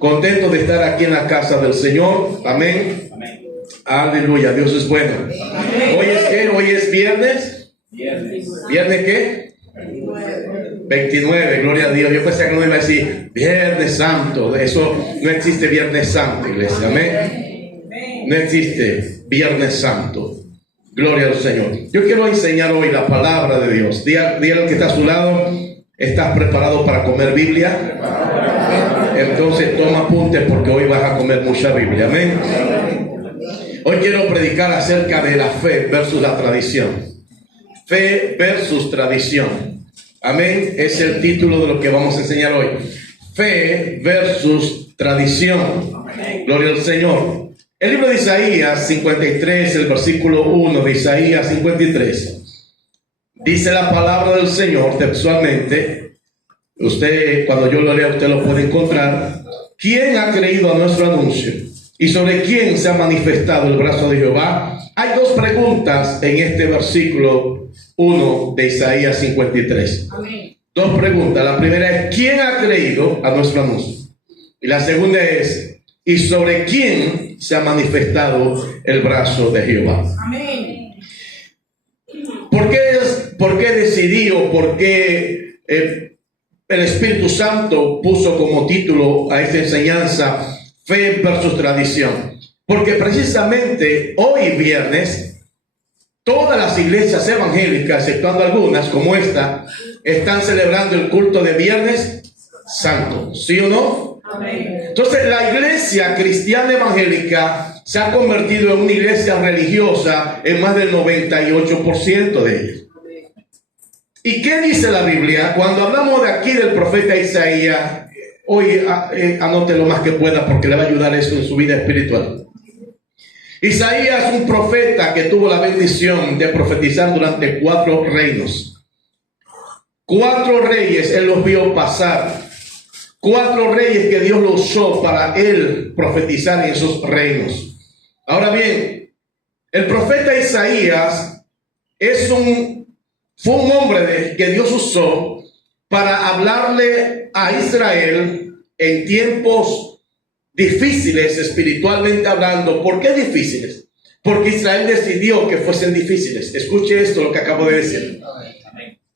Contento de estar aquí en la casa del Señor. Amén. Amén. Aleluya, Dios es bueno. Amén. ¿Hoy es qué? ¿Hoy es viernes? Viernes. ¿Viernes qué? 29, gloria a Dios. Yo pensé que no iba a decir Viernes Santo. Eso no existe Viernes Santo, iglesia. Amén. No existe Viernes Santo. Gloria al Señor. Yo quiero enseñar hoy la palabra de Dios. Dígale al que está a su lado: ¿estás preparado para comer Biblia? Entonces toma apuntes porque hoy vas a comer mucha Biblia. Amén. Hoy quiero predicar acerca de la fe versus la tradición. Fe versus tradición. Amén. Es el título de lo que vamos a enseñar hoy. Fe versus tradición. Gloria al Señor. El libro de Isaías 53, el versículo 1 de Isaías 53. Dice la palabra del Señor textualmente. Usted, cuando yo lo lea, usted lo puede encontrar. ¿Quién ha creído a nuestro anuncio? ¿Y sobre quién se ha manifestado el brazo de Jehová? Hay dos preguntas en este versículo 1 de Isaías 53. Amén. Dos preguntas. La primera es: ¿quién ha creído a nuestro anuncio? Y la segunda es: ¿y sobre quién se ha manifestado el brazo de Jehová? Amén. ¿Por qué decidí o por qué el Espíritu Santo puso como título a esta enseñanza fe versus tradición? Porque precisamente hoy viernes todas las iglesias evangélicas, exceptuando algunas como esta, están celebrando el culto de Viernes Santo. ¿Sí o no? Amén. Entonces la iglesia cristiana evangélica se ha convertido en una iglesia religiosa en más del 98% de ellos. ¿Y qué dice la Biblia? Cuando hablamos de aquí del profeta Isaías, hoy anote lo más que pueda porque le va a ayudar eso en su vida espiritual. Isaías, un profeta que tuvo la bendición de profetizar durante 4 reinos. 4 reyes él los vio pasar. 4 reyes que Dios lo usó para él profetizar en esos reinos. Ahora bien, el profeta Isaías fue un hombre que Dios usó para hablarle a Israel en tiempos difíciles espiritualmente hablando. ¿Por qué difíciles? Porque Israel decidió que fuesen difíciles. Escuche esto, lo que acabo de decir.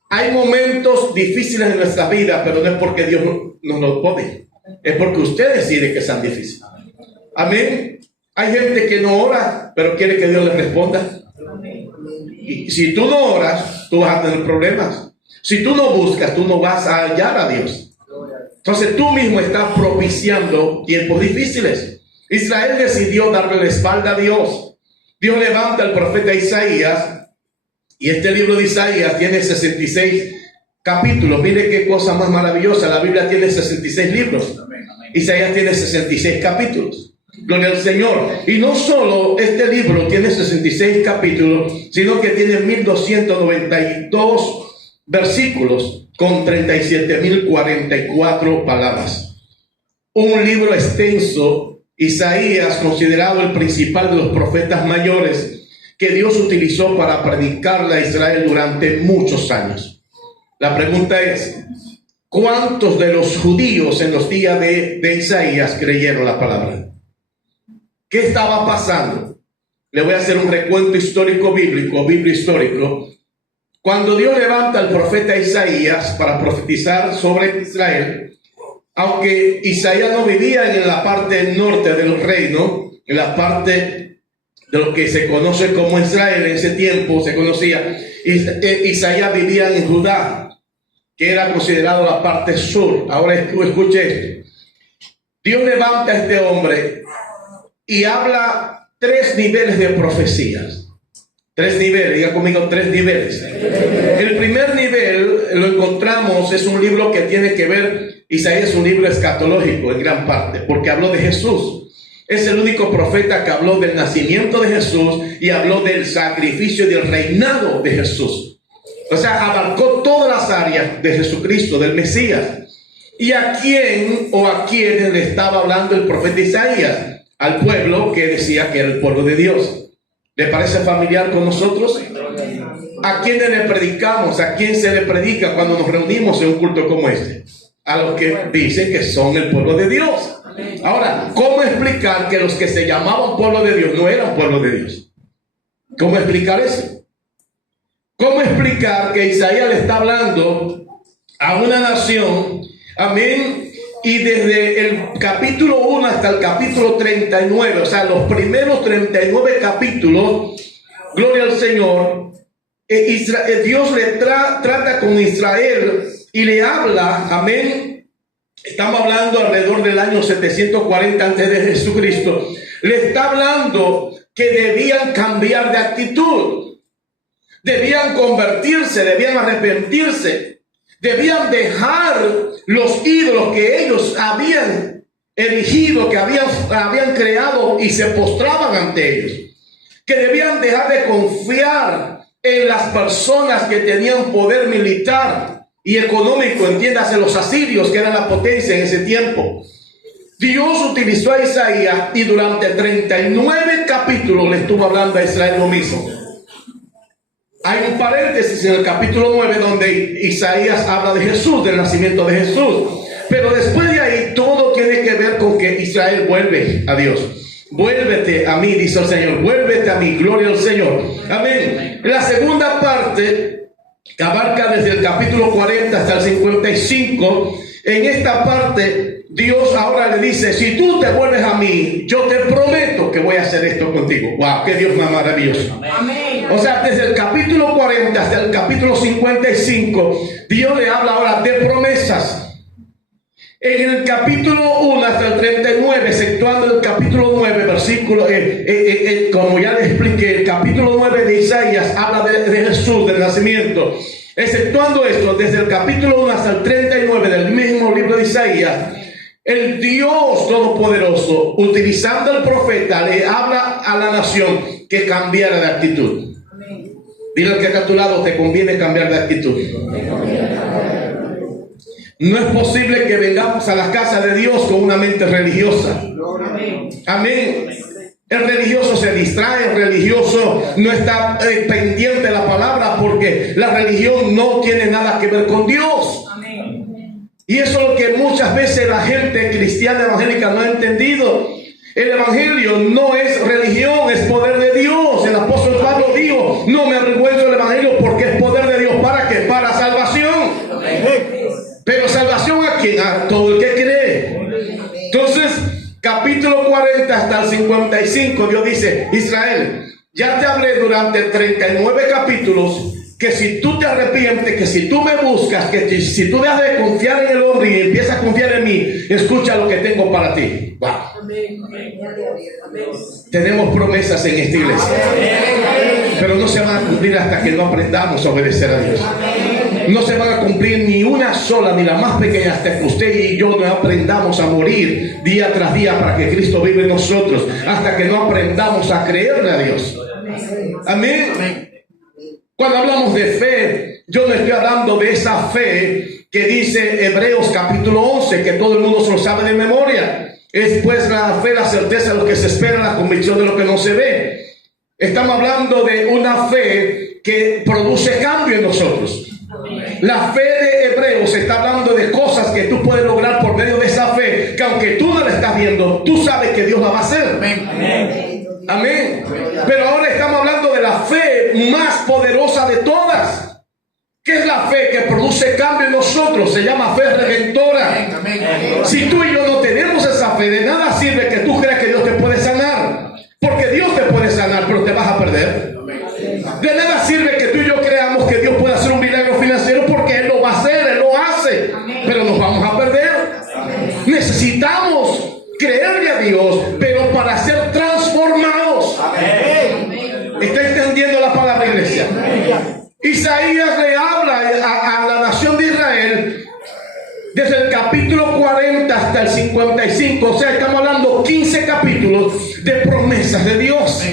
Hay momentos difíciles en nuestra vida, pero no es porque Dios nos los pone, es porque usted decide que sean difíciles. Amén. Hay gente que no ora, pero quiere que Dios le responda. Y si tú no oras, tú vas a tener problemas. Si tú no buscas, tú no vas a hallar a Dios. Entonces tú mismo estás propiciando tiempos difíciles. Israel decidió darle la espalda a Dios. Dios levanta al profeta Isaías. Y este libro de Isaías tiene 66 capítulos. Mire qué cosa más maravillosa. La Biblia tiene 66 libros. Isaías tiene 66 capítulos. Gloria al Señor. Y no solo este libro tiene 66 capítulos, sino que tiene 1292 versículos con 37.044 palabras. Un libro extenso. Isaías, considerado el principal de los profetas mayores que Dios utilizó para predicarle a Israel durante muchos años. La pregunta es: ¿cuántos de los judíos en los días de Isaías creyeron la palabra? ¿Qué estaba pasando? Le voy a hacer un recuento histórico bíblico histórico. Cuando Dios levanta al profeta Isaías para profetizar sobre Israel, aunque Isaías no vivía en la parte norte del reino, en la parte de lo que se conoce como Israel, en ese tiempo se conocía, Isaías vivía en Judá, que era considerado la parte sur. Ahora escuche esto. Dios levanta a este hombre y habla 3 niveles de profecías. 3 niveles, diga conmigo, 3 niveles. El primer nivel lo encontramos, es un libro que tiene que ver, Isaías es un libro escatológico en gran parte, porque habló de Jesús. Es el único profeta que habló del nacimiento de Jesús y habló del sacrificio y del reinado de Jesús. O sea, abarcó todas las áreas de Jesucristo, del Mesías. ¿Y a quién o a quiénes le estaba hablando el profeta Isaías? Al pueblo que decía que era el pueblo de Dios. ¿Le parece familiar con nosotros? ¿A quiénes le predicamos? ¿A quién se le predica cuando nos reunimos en un culto como este? A los que dicen que son el pueblo de Dios. Ahora, ¿cómo explicar que los que se llamaban pueblo de Dios no eran pueblo de Dios? ¿Cómo explicar eso? ¿Cómo explicar que Isaías le está hablando a una nación? Amén. Y desde el capítulo 1 hasta el capítulo 39, o sea, los primeros 39 capítulos, gloria al Señor, Dios le trata con Israel y le habla, amén. Estamos hablando alrededor del año 740 antes de Jesucristo. Le está hablando que debían cambiar de actitud, debían convertirse, debían arrepentirse, debían dejar los ídolos que ellos habían erigido, que habían creado y se postraban ante ellos, que debían dejar de confiar en las personas que tenían poder militar y económico, entiéndase los asirios, que eran la potencia en ese tiempo. Dios utilizó a Isaías y durante 39 capítulos le estuvo hablando a Israel lo mismo. Hay un paréntesis en el capítulo 9 donde Isaías habla de Jesús, del nacimiento de Jesús. Pero después de ahí todo tiene que ver con que Israel vuelve a Dios. Vuélvete a mí, dice el Señor. Vuélvete a mí, gloria al Señor. Amén. La segunda parte, que abarca desde el capítulo 40 hasta el 55, en esta parte Dios ahora le dice: si tú te vuelves a mí, yo te prometo que voy a hacer esto contigo. Wow, qué Dios más maravilloso. Amén. O sea, desde el capítulo 40 hasta el capítulo 55, Dios le habla ahora de promesas. En el capítulo 1 hasta el 39, exceptuando el capítulo 9, versículo, como ya les expliqué, el capítulo 9 de Isaías habla de Jesús, del nacimiento. Exceptuando esto, desde el capítulo 1 hasta el 39 del mismo libro de Isaías, el Dios Todopoderoso, utilizando al profeta, le habla a la nación que cambiara de actitud. Dile al que está a tu lado: te conviene cambiar de actitud. No es posible que vengamos a la casa de Dios con una mente religiosa. Amén. El religioso se distrae, el religioso no está pendiente de la palabra, porque la religión no tiene nada que ver con Dios. Y eso es lo que muchas veces la gente cristiana evangélica no ha entendido. El evangelio no es religión, es poder de Dios. El apóstol Pablo dijo: no me avergüenzo del evangelio porque es poder de Dios. ¿Para qué? Para salvación. Pero salvación ¿a quién? A todo el que cree. Entonces, capítulo 40 hasta el 55, Dios dice: Israel, ya te hablé durante 39 capítulos que si tú te arrepientes, que si tú me buscas, que si tú dejas de confiar en el hombre y empiezas a confiar en mí, escucha lo que tengo para ti. Wow. Tenemos promesas en esta iglesia, pero no se van a cumplir hasta que no aprendamos a obedecer a Dios. No se van a cumplir ni una sola, ni la más pequeña, hasta que usted y yo no aprendamos a morir día tras día para que Cristo vive en nosotros, hasta que no aprendamos a creerle a Dios. Amén. Cuando hablamos de fe, yo no estoy hablando de esa fe que dice Hebreos capítulo 11, que todo el mundo se lo sabe de memoria. Es pues la fe, la certeza de lo que se espera, la convicción de lo que no se ve. Estamos hablando de una fe que produce cambio en nosotros. La fe de Hebreos está hablando de cosas que tú puedes lograr por medio de esa fe, que aunque tú no la estás viendo, tú sabes que Dios la va a hacer. Amén. Pero ahora estamos hablando de la fe más poderosa de todas. ¿Qué es la fe que produce cambio en nosotros? Se llama fe redentora. Si tú y yo no tenemos esa fe, de nada sirve que tú creas que Dios te puede sanar, porque Dios te puede sanar, pero te vas a perder. De nada sirve que tú y yo creamos que Dios puede hacer un milagro financiero, porque Él lo va a hacer, Él lo hace, pero nos vamos a perder. Necesitamos creerle a Dios, pero para ser transformados. ¿Está entendiendo la palabra, iglesia? Isaías le habla a la nación de Israel desde el capítulo 40 hasta el 55, o sea, estamos hablando 15 capítulos de promesas de Dios.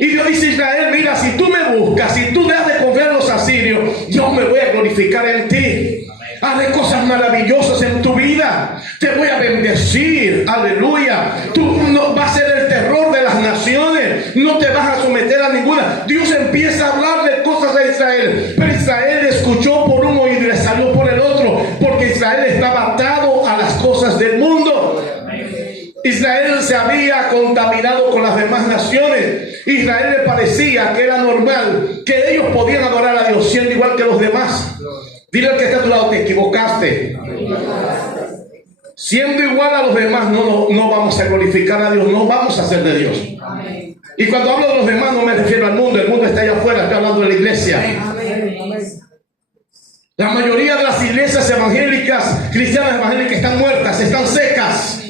Y Dios dice a Israel: mira, si tú me buscas, si tú dejas de confiar en los asirios, yo me voy a glorificar en ti. Haré cosas maravillosas en tu vida. Te voy a bendecir. Aleluya. Tú no vas a ser el terror de las naciones. No te vas a someter a ninguna. Dios empieza a hablar de cosas a Israel. Pero Israel escuchó por un oído y le salió por el otro. Porque Israel estaba atado a las cosas del mundo. Israel se había contaminado con las demás naciones. Israel le parecía que era normal, que ellos podían adorar a Dios siendo igual que los demás. Dile al que está a tu lado, te equivocaste. Siendo igual a los demás no vamos a glorificar a Dios, no vamos a ser de Dios. Y cuando hablo de los demás no me refiero al mundo, el mundo está allá afuera, estoy hablando de la iglesia. La mayoría de las iglesias evangélicas, cristianas evangélicas, están muertas, están secas.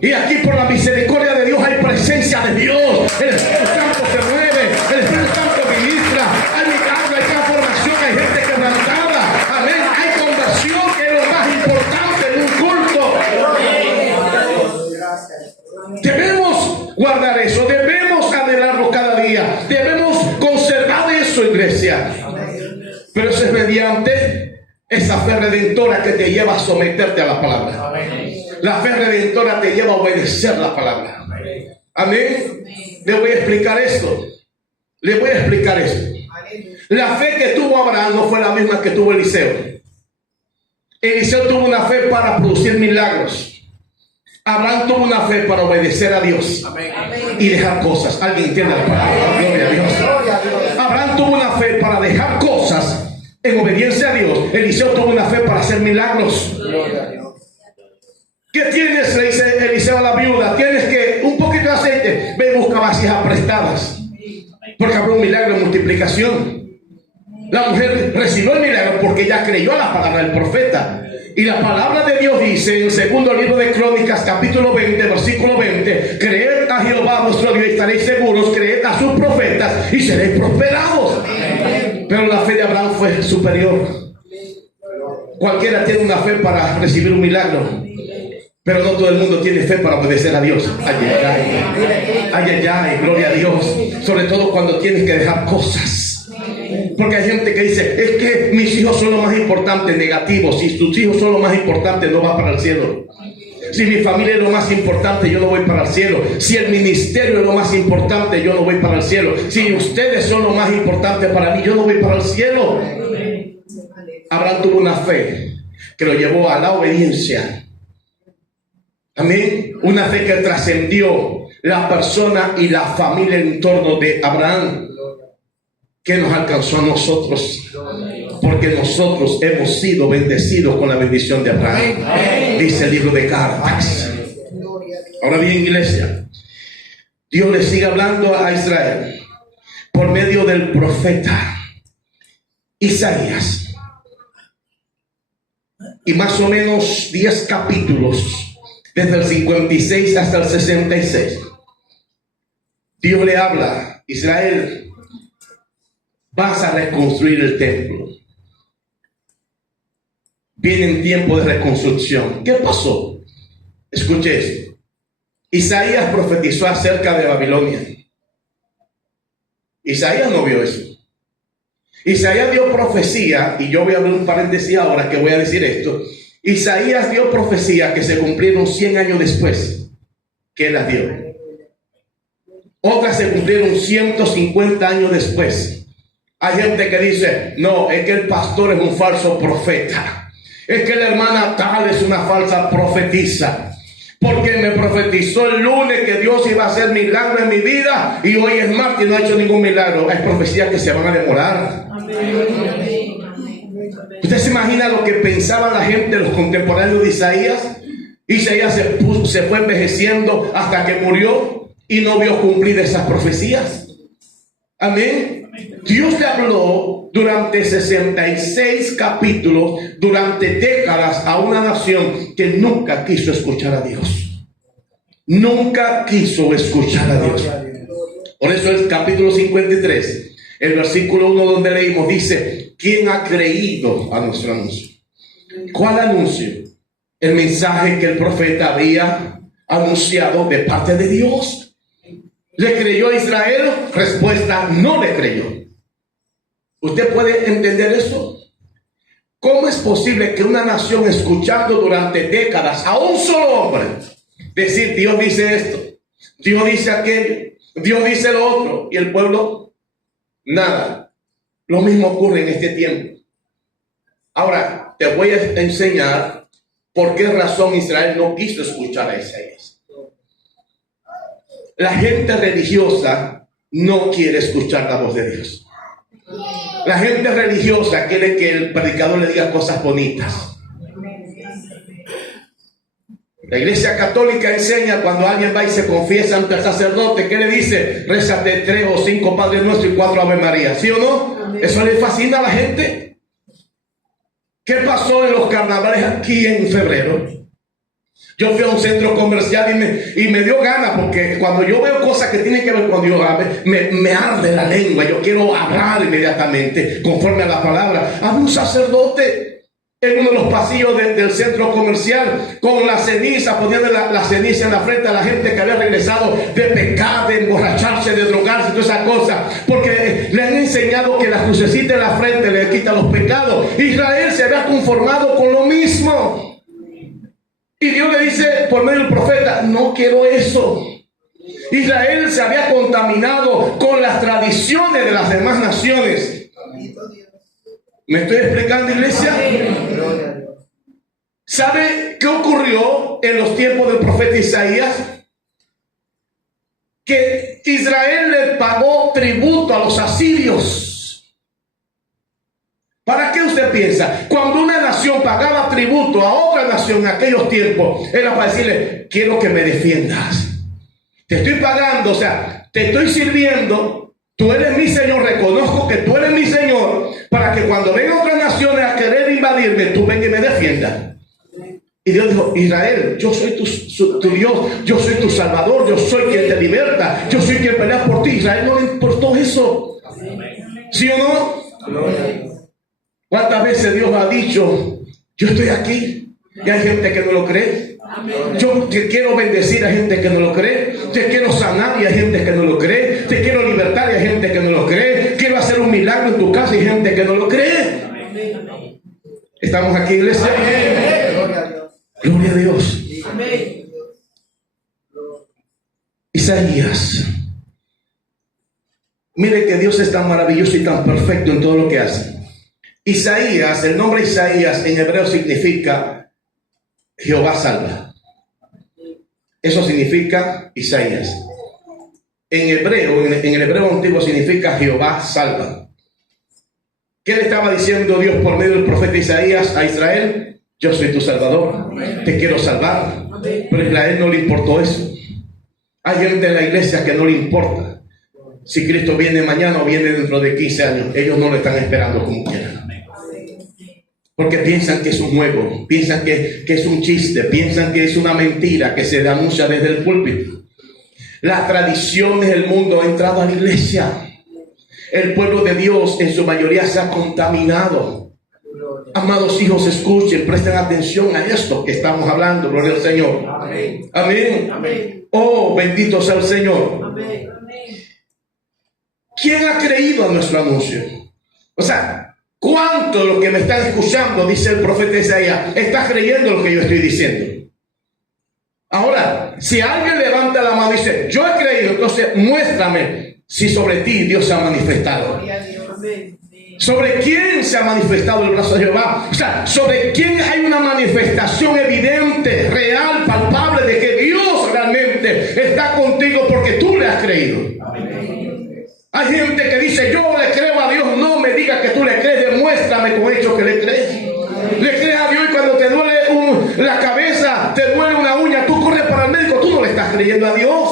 Y aquí por la misericordia de Dios hay presencia de Dios. El Espíritu Santo se mueve, el Espíritu Santo ministra, hay milagros, hay transformación, hay gente quebrantada. Amén. Hay conversión, que es lo más importante en un culto. Debemos guardar eso, debemos anhelarlo cada día, debemos conservar eso, iglesia. Pero eso es mediante esa fe redentora que te lleva a someterte a la palabra. La fe redentora te lleva a obedecer la palabra. Amén. Le voy a explicar esto. Le voy a explicar esto. La fe que tuvo Abraham no fue la misma que tuvo Eliseo. Eliseo tuvo una fe para producir milagros. Abraham tuvo una fe para obedecer a Dios y dejar cosas. ¿Alguien entiende la palabra? Gloria a Dios. Abraham tuvo una fe para dejar cosas en obediencia a Dios. Eliseo tuvo una fe para hacer milagros. ¿Qué tienes? Le dice Eliseo a la viuda. Tienes que un poquito de aceite. Ve y busca vasijas prestadas, porque habrá un milagro de multiplicación. La mujer recibió el milagro porque ella creyó a la palabra del profeta. Y la palabra de Dios dice en el segundo libro de Crónicas, capítulo 20, versículo 20: creed a Jehová vuestro Dios y estaréis seguros, creed a sus profetas y seréis prosperados. Pero la fe de Abraham fue superior. Cualquiera tiene una fe para recibir un milagro, pero no todo el mundo tiene fe para obedecer a Dios. Ay, ay, ay, ay, ay, gloria a Dios. Sobre todo cuando tienes que dejar cosas. Porque hay gente que dice, es que mis hijos son lo más importante. Negativo. Si tus hijos son lo más importante, no vas para el cielo. Si mi familia es lo más importante, yo no voy para el cielo. Si el ministerio es lo más importante, yo no voy para el cielo. Si ustedes son lo más importante para mí, yo no voy para el cielo. Abraham tuvo una fe que lo llevó a la obediencia. Amén. Una fe que trascendió la persona y la familia en torno de Abraham, que nos alcanzó a nosotros, porque nosotros hemos sido bendecidos con la bendición de Abraham. Dice el libro de Gálatas. Ahora bien, iglesia, Dios le sigue hablando a Israel por medio del profeta Isaías, y más o menos 10 capítulos desde el 56 hasta el 66. Dios le habla: Israel, vas a reconstruir el templo. Viene tiempo de reconstrucción. ¿Qué pasó? Escuche esto. Isaías profetizó acerca de Babilonia. Isaías no vio eso. Isaías dio profecía, y yo voy a abrir un paréntesis ahora que voy a decir esto. Isaías dio profecía que se cumplieron 100 años después que él las dio. Otras se cumplieron 150 años después. Hay gente que dice, no, es que el pastor es un falso profeta. Es que la hermana tal es una falsa profetisa, porque me profetizó el lunes que Dios iba a hacer milagro en mi vida y hoy es martes y no ha hecho ningún milagro. Hay profecías que se van a demorar. ¿Usted se imagina lo que pensaba la gente, los contemporáneos de Isaías? Isaías se fue envejeciendo hasta que murió y no vio cumplir esas profecías. Amén. Dios le habló durante 66 capítulos, durante décadas, a una nación que nunca quiso escuchar a Dios. Nunca quiso escuchar a Dios. Por eso el capítulo 53, el versículo 1 donde leímos, dice: ¿quién ha creído a nuestro anuncio? ¿Cuál anuncio? El mensaje que el profeta había anunciado de parte de Dios. ¿Le creyó a Israel? Respuesta: no le creyó. ¿Usted puede entender eso? ¿Cómo es posible que una nación, escuchando durante décadas a un solo hombre decir Dios dice esto, Dios dice aquello, Dios dice lo otro, y el pueblo nada? Lo mismo ocurre en este tiempo. Ahora te voy a enseñar ¿Por qué razón Israel no quiso escuchar a Isaías? La gente religiosa no quiere escuchar la voz de Dios. La gente religiosa quiere que el predicador le diga cosas bonitas. La iglesia católica enseña cuando alguien va y se confiesa ante el sacerdote, ¿qué le dice? Rézate 3 o 5 Padres Nuestros y 4 Ave María, ¿sí o no? Eso le fascina a la gente. ¿Qué pasó en los carnavales aquí en febrero? Yo fui a un centro comercial y me dio ganas, porque cuando yo veo cosas que tienen que ver con Dios, me arde la lengua. Yo quiero hablar inmediatamente conforme a la palabra. Había un sacerdote en uno de los pasillos del centro comercial con la ceniza, poniendo la ceniza en la frente a la gente que había regresado de pecar, de emborracharse, de drogarse, todas esas cosas, porque le han enseñado que la crucecita en la frente le quita los pecados. Israel se había conformado con lo mismo. Y Dios le dice por medio del profeta: no quiero eso. Israel se había contaminado con las tradiciones de las demás naciones. ¿Me estoy explicando, iglesia? ¿Sabe qué ocurrió en los tiempos del profeta Isaías? Que Israel le pagó tributo a los asirios. ¿Para qué usted piensa? Cuando una nación pagaba tributo a otra nación en aquellos tiempos, era para decirle: quiero que me defiendas. Te estoy pagando, o sea, te estoy sirviendo. Tú eres mi Señor, reconozco que tú eres mi Señor, para que cuando vengan otras naciones a querer invadirme, tú vengas y me defiendas. Y Dios dijo: Israel, yo soy tu Dios, yo soy tu Salvador, yo soy quien te liberta, yo soy quien pelea por ti. Israel no le importó eso. ¿Sí o no? ¿Cuántas veces Dios ha dicho: yo estoy aquí? Y hay gente que no lo cree. Yo te quiero bendecir, a gente que no lo cree. Te quiero sanar y hay gente que no lo cree. Te quiero libertar y hay gente que no lo cree. Quiero hacer un milagro en tu casa y hay gente que no lo cree. ¿Estamos aquí, iglesia? Gloria a Dios. Isaías. Mire que Dios es tan maravilloso y tan perfecto en todo lo que hace. Isaías, el nombre Isaías en hebreo significa Jehová salva. Eso significa Isaías. En hebreo, en el hebreo antiguo, significa Jehová salva. ¿Qué le estaba diciendo Dios por medio del profeta Isaías a Israel? Yo soy tu Salvador, te quiero salvar. Pero a Israel no le importó eso. Hay gente en la iglesia que no le importa si Cristo viene mañana o viene dentro de 15 años. Ellos no lo están esperando como quieran. Porque piensan que es un juego, piensan que es un chiste, piensan que es una mentira que se anuncia desde el púlpito. Las tradiciones del mundo han entrado a la iglesia. El pueblo de Dios en su mayoría se ha contaminado. Amados hijos, escuchen, presten atención a esto que estamos hablando. Gloria al Señor. Amén. Amén. Amén. Oh, bendito sea el Señor. Amén. ¿Quién ha creído a nuestro anuncio? O sea, ¿cuánto de lo que me están escuchando, dice el profeta Isaías, está creyendo lo que yo estoy diciendo? Ahora, si alguien levanta la mano y dice: yo he creído, entonces muéstrame si sobre ti Dios se ha manifestado. ¿Sobre quién se ha manifestado el brazo de Jehová? O sea, ¿sobre quién hay una manifestación evidente, real, palpable de que Dios realmente está contigo porque tú le has creído? Hay gente que dice: yo le creo a Dios. No me digas que tú le crees, demuéstrame con hechos que le crees. Le crees a Dios y cuando te duele la cabeza, te duele una uña, tú corres para el médico. Tú no le estás creyendo a Dios.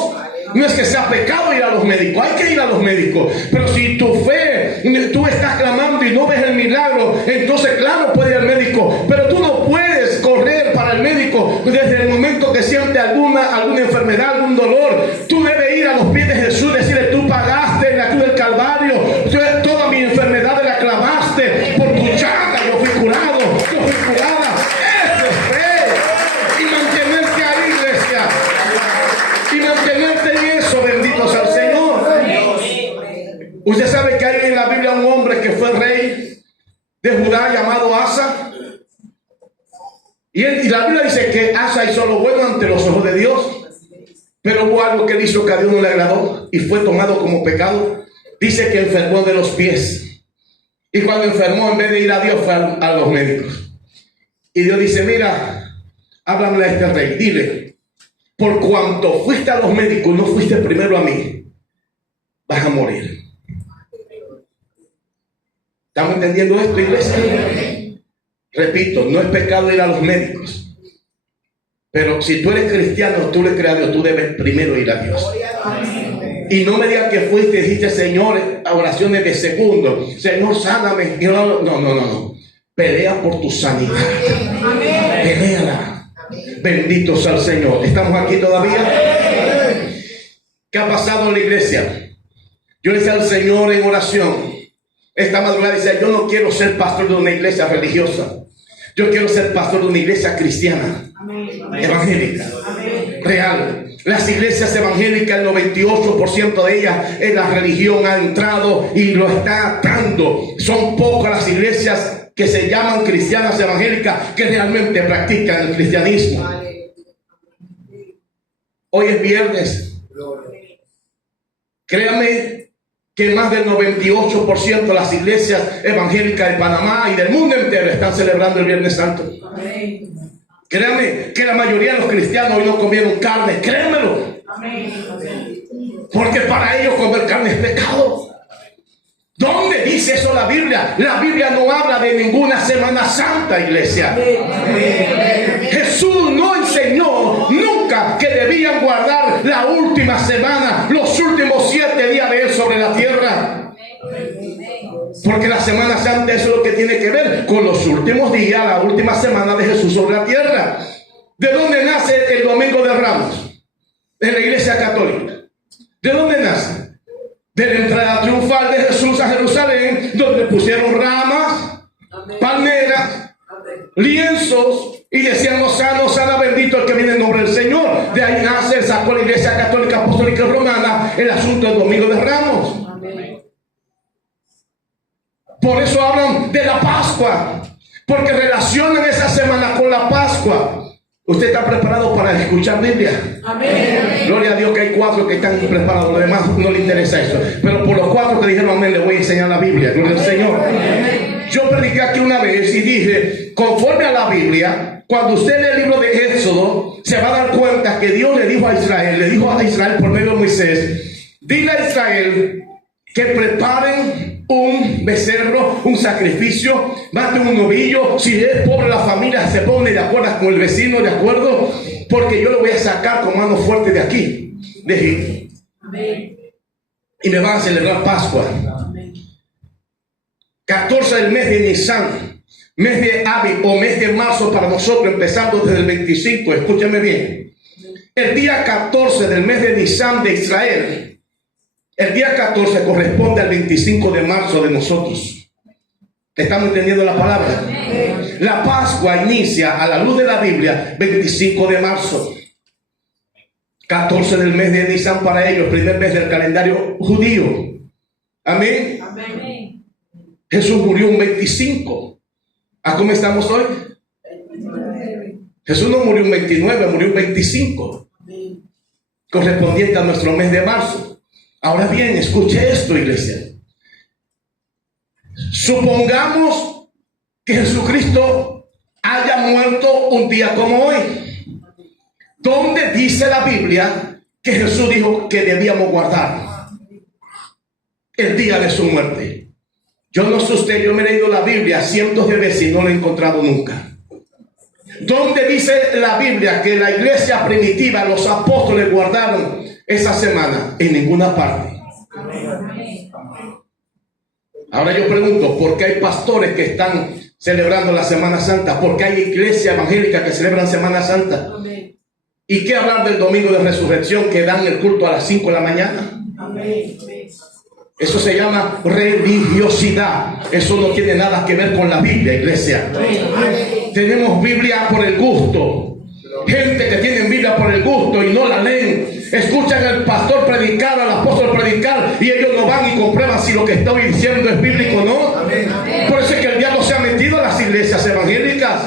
No es que sea pecado ir a los médicos, hay que ir a los médicos. Pero si tu fe, tú estás clamando y no ves el milagro, entonces claro, puede ir al médico. Pero tú no puedes correr para el médico desde el momento que siente alguna enfermedad, algún dolor. Tú debes ir a los pies de Jesús, decirle: tú pagaste en la cruz del Calvario, toda mi enfermedad la clavaste, por tu llaga yo fui curado, yo fui curada. Eso es fe. Y mantenerte ahí, iglesia. Y mantenerte en eso, bendito sea el Señor. Usted sabe que hay en la Biblia un hombre que fue rey de Judá llamado Asa. Y la Biblia dice que Asa hizo lo bueno ante los ojos de Dios. Pero hubo algo que él hizo que a Dios no le agradó y fue tomado como pecado. Dice que enfermó de los pies. Y cuando enfermó, en vez de ir a Dios, fue a los médicos. Y Dios dice: mira, Háblame a este rey, dile, por cuanto fuiste a los médicos, no fuiste primero a mí, vas a morir. ¿Estamos entendiendo esto, iglesia? Repito, no es pecado ir a los médicos. Pero si tú eres cristiano, tú le crees a Dios, tú debes primero ir a Dios. Y no me digas que fuiste y dijiste, Señor, oraciones de segundo. Señor, sáname. No. Pelea por tu sanidad. Peléala. Bendito sea el Señor. ¿Estamos aquí todavía? ¿Qué ha pasado en la iglesia? Yo le decía al Señor en oración esta madrugada, decía, yo no quiero ser pastor de una iglesia religiosa. Yo quiero ser pastor de una iglesia cristiana. Evangélica, real. Las iglesias evangélicas, el 98% de ellas en la religión ha entrado y lo está atando. Son pocas las iglesias que se llaman cristianas evangélicas que realmente practican el cristianismo. Hoy es viernes. Créame que más del 98% de las iglesias evangélicas de Panamá y del mundo entero están celebrando el Viernes Santo. Créame que la mayoría de los cristianos hoy no comieron carne, créemelo. Porque para ellos comer carne es pecado. ¿Dónde dice eso la Biblia? La Biblia no habla de ninguna Semana Santa, iglesia. Jesús no enseñó nunca que debían guardar la última semana, los últimos 7 días de Él sobre la tierra. Porque la Semana Santa, eso es lo que tiene que ver con los últimos días, la última semana de Jesús sobre la tierra. ¿De dónde nace el Domingo de Ramos? En la Iglesia Católica. ¿De dónde nace? De la entrada triunfal de Jesús a Jerusalén, donde pusieron ramas, palmeras, lienzos y decían, Hosana, Hosana, bendito el que viene en nombre del Señor. De ahí nace, sacó la Iglesia Católica Apostólica Romana el asunto del Domingo de Ramos. Por eso hablan de la Pascua, porque relacionan esa semana con la Pascua. ¿Usted está preparado para escuchar Biblia? Amén. Gloria a Dios que hay 4 que están preparados, los demás no les interesa eso. Pero por los 4 que dijeron amén, les voy a enseñar la Biblia. Gloria al Señor. Amén. Yo prediqué aquí una vez y dije, conforme a la Biblia, cuando usted lee el libro de Éxodo, se va a dar cuenta que Dios le dijo a Israel por medio de Moisés, dile a Israel que preparen un becerro, un sacrificio, maten un novillo. Si es pobre la familia, se pone de acuerdo con el vecino, de acuerdo, porque yo lo voy a sacar con mano fuerte de aquí, de Egipto. Y me van a celebrar Pascua. 14 del mes de Nisan, mes de Abib o mes de marzo para nosotros, empezando desde el 25. Escúchame bien. El día 14 del mes de Nisan de Israel, el día 14 corresponde al 25 de marzo de nosotros. ¿Estamos entendiendo la palabra? La Pascua inicia a la luz de la Biblia 25 de marzo. 14 del mes de Nisan para ellos, primer mes del calendario judío. Amén. Amén. Jesús murió un 25. ¿A cómo estamos hoy? Jesús no murió un 29, murió un 25. Correspondiente a nuestro mes de marzo. Ahora bien, escuche esto, iglesia. Supongamos que Jesucristo haya muerto un día como hoy. ¿Dónde dice la Biblia que Jesús dijo que debíamos guardar el día de su muerte? Yo no sé usted, yo me he leído la Biblia cientos de veces y no la he encontrado nunca. ¿Dónde dice la Biblia que la iglesia primitiva, los apóstoles guardaron esa semana? En ninguna parte. Ahora yo pregunto, ¿por qué hay pastores que están celebrando la Semana Santa? ¿Por qué hay iglesias evangélicas que celebran Semana Santa? ¿Y qué hablar del domingo de resurrección que dan el culto a las 5 de la mañana? Eso se llama religiosidad. Eso no tiene nada que ver con la Biblia, iglesia. Tenemos Biblia por el gusto. Gente que tiene Biblia por el gusto y no la leen. Escuchan al pastor predicar, al apóstol predicar, y ellos no van y comprueban si lo que estoy diciendo es bíblico o no. Por eso es que el diablo se ha metido a las iglesias evangélicas.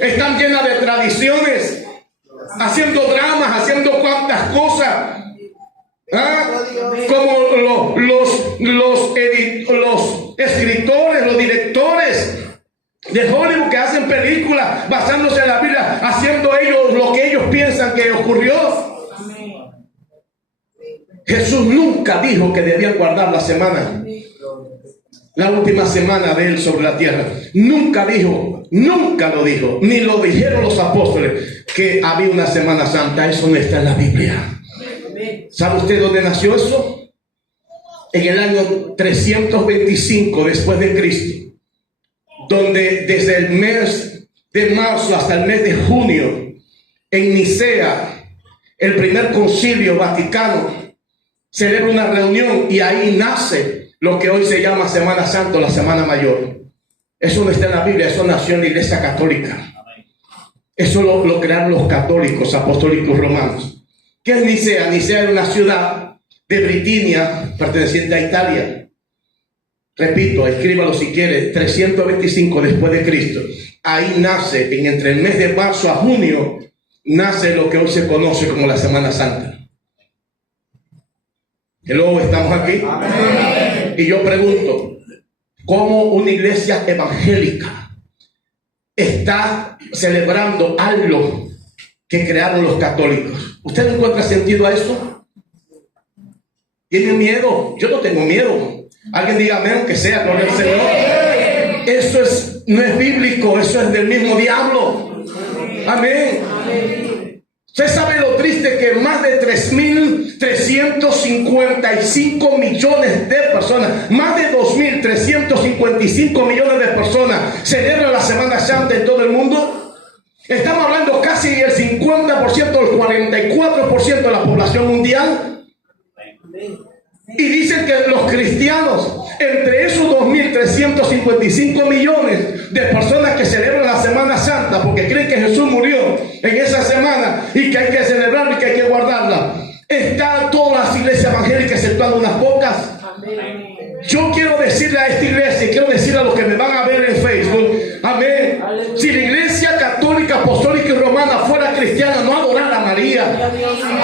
Están llenas de tradiciones, haciendo dramas, haciendo cuantas cosas. Como los escritores, los directores de Hollywood que hacen películas basándose en la Biblia, haciendo ellos lo que ellos piensan que ocurrió. Jesús nunca dijo que debían guardar la semana, la última semana de él sobre la tierra. Nunca dijo, nunca lo dijo, ni lo dijeron los apóstoles, que había una Semana Santa. Eso no está en la Biblia. ¿Sabe usted dónde nació eso? En el año 325 después de Cristo, donde desde el mes de marzo hasta el mes de junio, en Nicea, el primer concilio vaticano celebra una reunión y ahí nace lo que hoy se llama Semana Santa, la Semana Mayor. Eso no está en la Biblia, eso nació en la Iglesia Católica. Eso lo crearon los católicos apostólicos romanos. ¿Qué es Nicea? Nicea era una ciudad de Britinia perteneciente a Italia. Repito, escríbalo si quiere, 325 después de Cristo. Ahí nace, entre el mes de marzo a junio, nace lo que hoy se conoce como la Semana Santa. Luego estamos aquí. Amén. Y yo pregunto, ¿cómo una iglesia evangélica está celebrando algo que crearon los católicos? ¿Usted no encuentra sentido a eso? ¿Tienen miedo? Yo no tengo miedo. Alguien diga amén, aunque sea, gloria al Señor. Eso no es bíblico, eso es del mismo diablo. Amén. Usted sabe lo triste que más de 3.355 millones de personas, más de 2.355 millones de personas celebran la Semana Santa en todo el mundo. Estamos hablando casi del 50%, del 44% de la población mundial. Y dicen que los cristianos, entre esos 2.355 millones de personas que celebran la Semana Santa porque creen que Jesús murió en esa semana y que hay que celebrarla y que hay que guardarla, están todas las iglesias evangélicas exceptuando unas pocas. Yo quiero decirle a esta iglesia y quiero decirle a los que me van a ver en Facebook, amén, si la iglesia católica, apostólica y romana fuera cristiana, no adorara a María.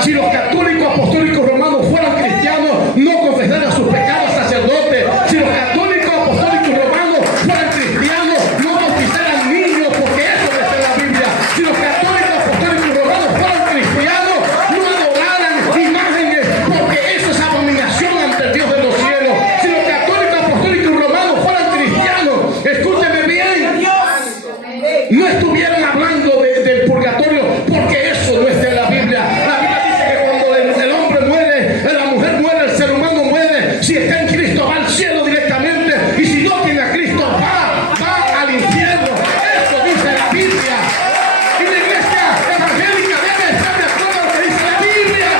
Si los católicos, apostólicos y romanos fueran cristianos, no confesaran sus pecados al sacerdote. Si los católicos, apostólicos y romanos fueran cristianos, no bautizaran niños, porque eso no está en la Biblia. Si los católicos, apostólicos y romanos fueran cristianos, no adoraran imágenes, porque eso es abominación ante el Dios de los cielos. Si los católicos, apostólicos y romanos fueran cristianos, escúcheme bien, no estuvieran hablando del purgatorio, porque eso no está en la Biblia. La Biblia dice que cuando el hombre muere, la mujer muere, el ser humano muere, si está en Cristo va al cielo directamente, y si no tiene a Cristo va al infierno. Eso dice la Biblia. Y la iglesia evangélica debe estar de acuerdo a lo que dice la Biblia.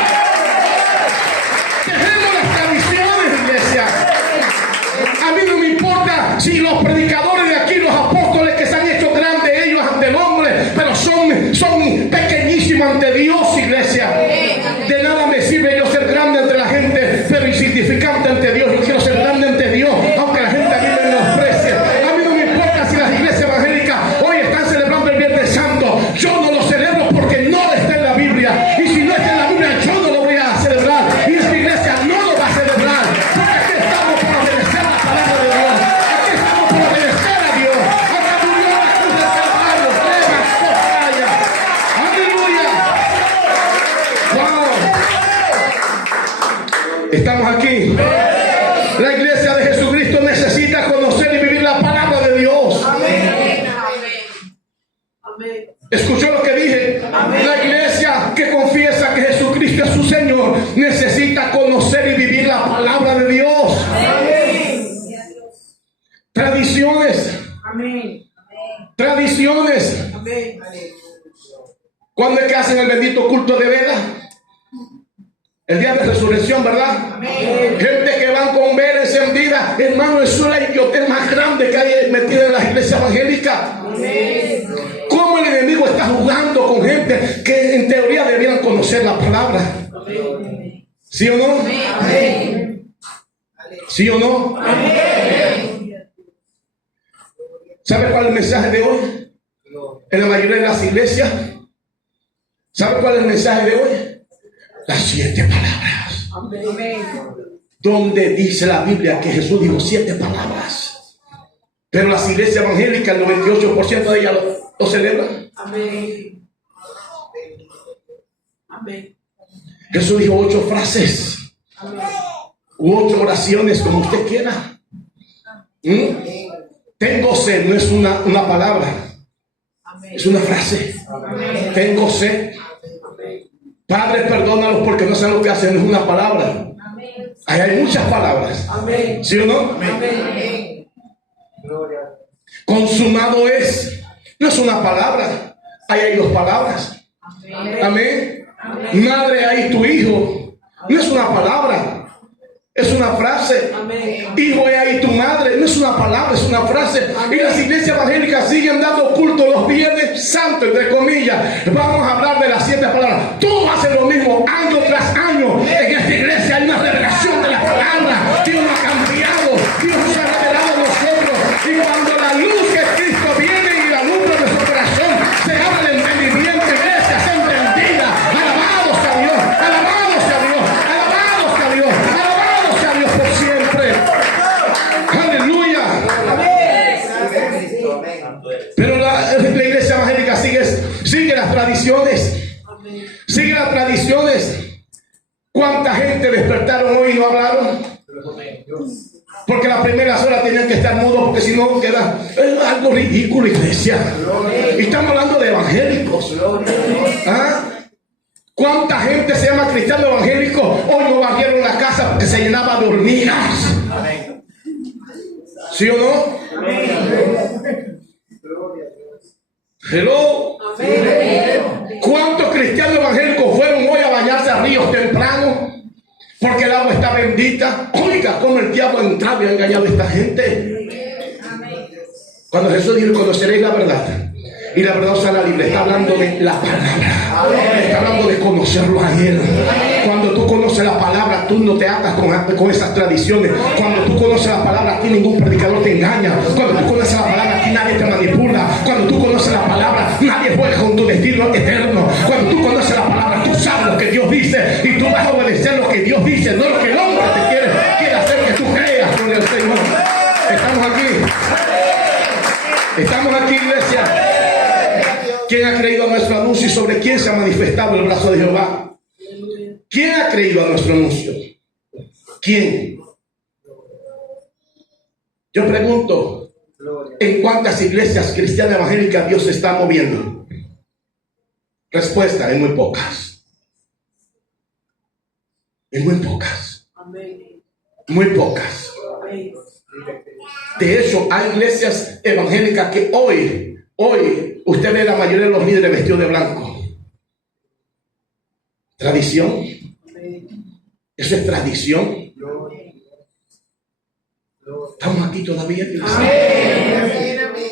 Dejemos las tradiciones, iglesia. A mí no me importa si los predicadores de aquí, los apóstoles que se han hecho grandes ellos ante el hombre, pero son pequeñísimos ante Dios, iglesia. De nada me sirve yo ser grande ante la gente, pero insignificante ante Dios. Yo quiero ser grande ante Dios, aunque la gente a mí me menosprecie. A mí no me importa si las iglesias evangélicas hoy están celebrando el Viernes Santo. Yo no lo celebro porque no está en la Biblia. Y si no está en la Biblia, yo no lo voy a celebrar. Y esta iglesia no lo va a celebrar. Porque aquí estamos para obedecer la palabra de Dios. Aquí estamos para obedecer a Dios. Hasta murió la cruz del Calvario. Aleluya. Wow. Estamos aquí. La iglesia de Jesucristo necesita conocer y vivir la palabra de Dios. ¿Escuchó lo que dije? La iglesia que confiesa que Jesucristo es su Señor necesita conocer y vivir la palabra de Dios. Tradiciones. Tradiciones. ¿Cuándo es que hacen el bendito culto de vela? El día de resurrección, ¿verdad? Gente que van con vela encendida. Hermano, eso es la idiotez más grande que hay metida en las iglesias evangélicas. ¿Cómo el enemigo está jugando con gente que en teoría debieran conocer la palabra? ¿Sí o no? ¿Sí o no? ¿Sabe cuál es el mensaje de hoy? En la mayoría de las iglesias. ¿Sabe cuál es el mensaje de hoy? Las 7 palabras. Donde dice la Biblia que Jesús dijo 7 palabras. Pero las iglesias evangélicas, el 98% de ellas lo celebran. Amén. Amén. Jesús dijo 8 frases. Amén. U 8 oraciones, como usted quiera. Tengo sed, no es una palabra. Amén. Es una frase. Amén. Tengo sed. Amén. Padre, perdónalos porque no saben lo que hacen. Es una palabra. Ahí hay muchas palabras. Amén. ¿Sí o no? Amén. Consumado es. No es una palabra. Ahí hay 2 palabras. Amén. Amén. Madre, ahí tu hijo. No es una palabra. Es una frase. Amén. Hijo, ahí tu madre. No es una palabra, es una frase. Y las iglesias evangélicas siguen dando culto los viernes santos, entre comillas. Vamos a hablar de las 7 palabras. Todos hacen lo mismo año tras año. En esta iglesia hay una revelación de la palabra. Dios no ha cambiado. Dios nos ha revelado a nosotros. Y cuando la luz de Cristo viene y la luz de nuestro corazón, se abre el entendimiento. Iglesia se entendida. Alabado sea Dios. Alabado sea Dios. Alabado sea Dios. Alabado sea Dios por siempre. Aleluya. Pero la iglesia evangélica sigue las tradiciones. Sigue las tradiciones. ¿Cuánta gente despertaron hoy y no hablaron? Porque las primeras horas tenían que estar mudos, porque si no queda algo ridículo, iglesia. Y estamos hablando de evangélicos. ¿Ah? ¿Cuánta gente se llama cristiano evangélico? Hoy no barrieron la casa porque se llenaba de hormigas. ¿Sí o no? Hello. ¿Cuántos cristianos evangélicos fueron hoy a bañarse a ríos temprano? Porque el agua está bendita. Oiga, cómo el diablo ha entrado y ha engañado a esta gente. Cuando Jesús dijo, conoceréis la verdad y la verdad os hará libre, está hablando de la palabra. Está hablando de conocerlo a Él. Cuando tú conoces la palabra, tú no te atas con esas tradiciones. Cuando tú conoces la palabra, a ti ningún predicador te engaña. Cuando tú conoces la palabra, a ti nadie te manipula. Cuando tú conoces la palabra, nadie juega con tu destino eterno. Cuando tú conoces la palabra, tú sabes lo que Dios dice y tú vas a obedecer lo que Dios dice, no lo que el hombre te quiere hacer que tú creas. Gloria al Señor. Estamos aquí. Estamos aquí, iglesia. ¿Quién ha creído a nuestro anuncio y sobre quién se ha manifestado el brazo de Jehová? ¿Quién ha creído a nuestro anuncio? ¿Quién? Yo pregunto, ¿en cuántas iglesias cristianas evangélicas Dios se está moviendo? Respuesta, en muy pocas. En muy pocas. Muy pocas. De hecho, hay iglesias evangélicas que hoy usted ve la mayoría de los líderes vestidos de blanco. ¿Tradición? ¿Eso es tradición? Estamos aquí todavía,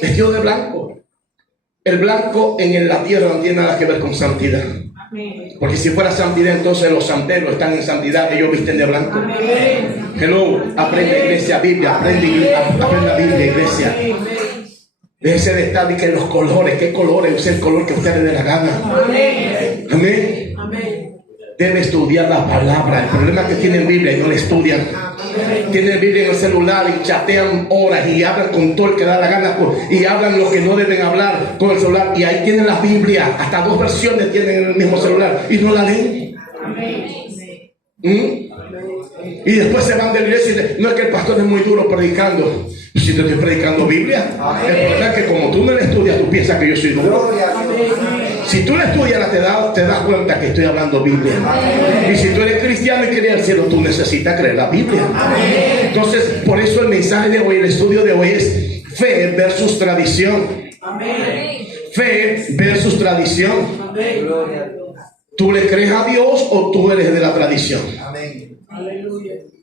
vestidos de blanco. El blanco en la tierra no tiene nada que ver con santidad. Porque si fuera santidad, entonces los santeros están en santidad, ellos visten de blanco. Hello, aprende iglesia, Biblia, aprenda Biblia, iglesia. Déjese de estar y que los colores, ¿qué colores? Use el color que usted le dé la gana. Amén. Debe estudiar la palabra. El problema es que tienen Biblia y no la estudian. Tienen Biblia en el celular y chatean horas y hablan con todo el que da la gana y hablan lo que no deben hablar con el celular. Y ahí tienen la Biblia, hasta 2 versiones tienen en el mismo celular y no la leen. Y después se van de la iglesia y dicen, no, es que el pastor es muy duro predicando. Si te estoy predicando Biblia, el problema es que como tú no la estudias, tú piensas que yo soy duro. Si tú la estudias, te das cuenta que estoy hablando Biblia. Y si tú eres cristiano y quieres ir al cielo, tú necesitas creer la Biblia. Entonces, por eso el mensaje de hoy, el estudio de hoy es fe versus tradición. Fe versus tradición. ¿Tú le crees a Dios o tú eres de la tradición?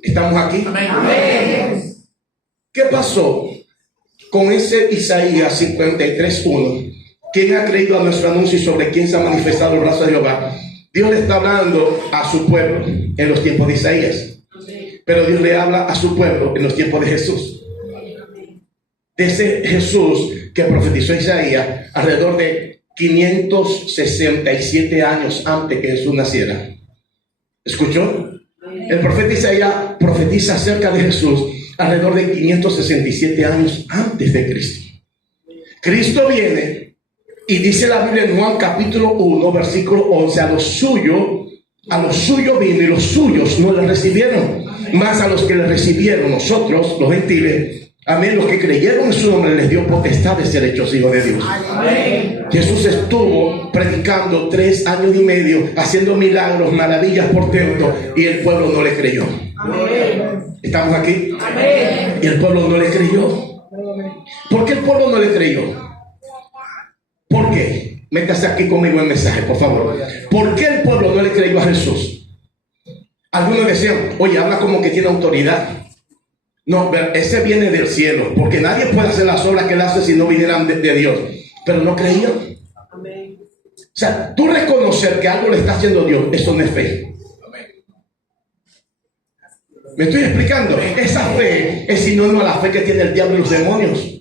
¿Estamos aquí? ¿Qué pasó con ese Isaías 53:1? ¿Quién ha creído a nuestro anuncio y sobre quién se ha manifestado el brazo de Jehová? Dios le está hablando a su pueblo en los tiempos de Isaías, pero Dios le habla a su pueblo en los tiempos de Jesús. De ese Jesús que profetizó Isaías alrededor de 567 años antes que Jesús naciera. ¿Escuchó? El profeta Isaías profetiza acerca de Jesús alrededor de 567 años antes de Cristo. Cristo viene y dice la Biblia en Juan capítulo 1, versículo 11, a los suyos vino y los suyos no le recibieron, más a los que le recibieron, nosotros, los gentiles, amén, los que creyeron en su nombre, les dio potestad de ser hechos hijos de Dios. Amén. Jesús estuvo predicando 3 años y medio, haciendo milagros, maravillas, portentos, y el pueblo no le creyó. Amén. ¿Estamos aquí? Amén. Y el pueblo no le creyó. ¿Por qué el pueblo no le creyó? ¿Por qué? Métase aquí conmigo el mensaje, por favor. ¿Por qué el pueblo no le creyó a Jesús? Algunos decían, oye, habla como que tiene autoridad. No, ese viene del cielo, porque nadie puede hacer las obras que él hace si no vinieran de Dios. Pero no creían. Amén. O sea, tú reconocer que algo le está haciendo Dios, eso no es fe. ¿Me estoy explicando? Esa fe es sinónimo a la fe que tiene el diablo y los demonios.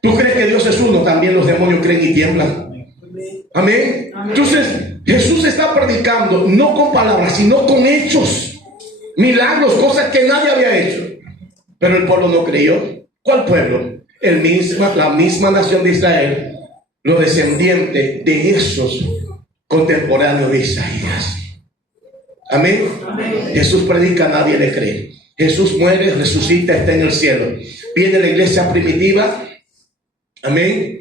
¿Tú crees que Dios es uno? También los demonios creen y tiemblan. Amén. Entonces, Jesús está predicando no con palabras, sino con hechos. Milagros, cosas que nadie había hecho. Pero el pueblo no creyó. ¿Cuál pueblo? La misma nación de Israel, los descendientes de esos contemporáneos de Isaías. Amén. Jesús predica, nadie le cree. Jesús muere, resucita, está en el cielo. Viene la iglesia primitiva. Amén.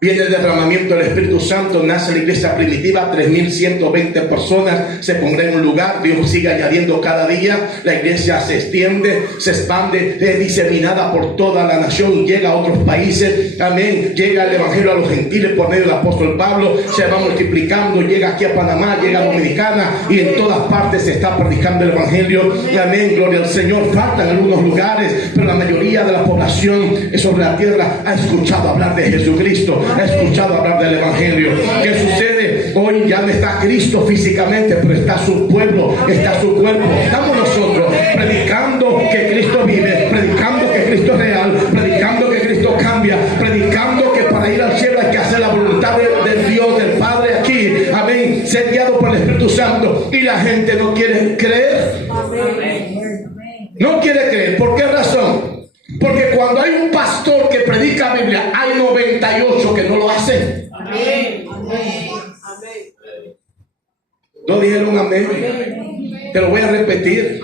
Viene el derramamiento del Espíritu Santo, nace la iglesia primitiva, 3.120 personas se pondrán en un lugar. Dios sigue añadiendo cada día. La iglesia se extiende, se expande, es diseminada por toda la nación, llega a otros países. Amén. Llega el evangelio a los gentiles por medio del apóstol Pablo, se va multiplicando, llega aquí a Panamá, llega a Dominicana, y en todas partes se está predicando el evangelio. Amén, gloria al Señor. Faltan algunos lugares, pero la mayoría de la población sobre la tierra ha escuchado hablar de Jesucristo, ha escuchado hablar del evangelio. ¿Qué sucede? Hoy ya no está Cristo físicamente, pero está su pueblo, está su cuerpo. Estamos nosotros predicando que Cristo vive, predicando que Cristo es real, predicando que Cristo cambia, predicando que para ir al cielo hay que hacer la voluntad de Dios, del Padre aquí. Amén. Ser guiado por el Espíritu Santo. Y la gente no quiere creer. No quiere creer. ¿Por qué razón? Porque cuando hay un pastor que predica Biblia, hay 98 que no lo hacen. Amén. Amén. ¿No dijeron amén? Te lo voy a repetir.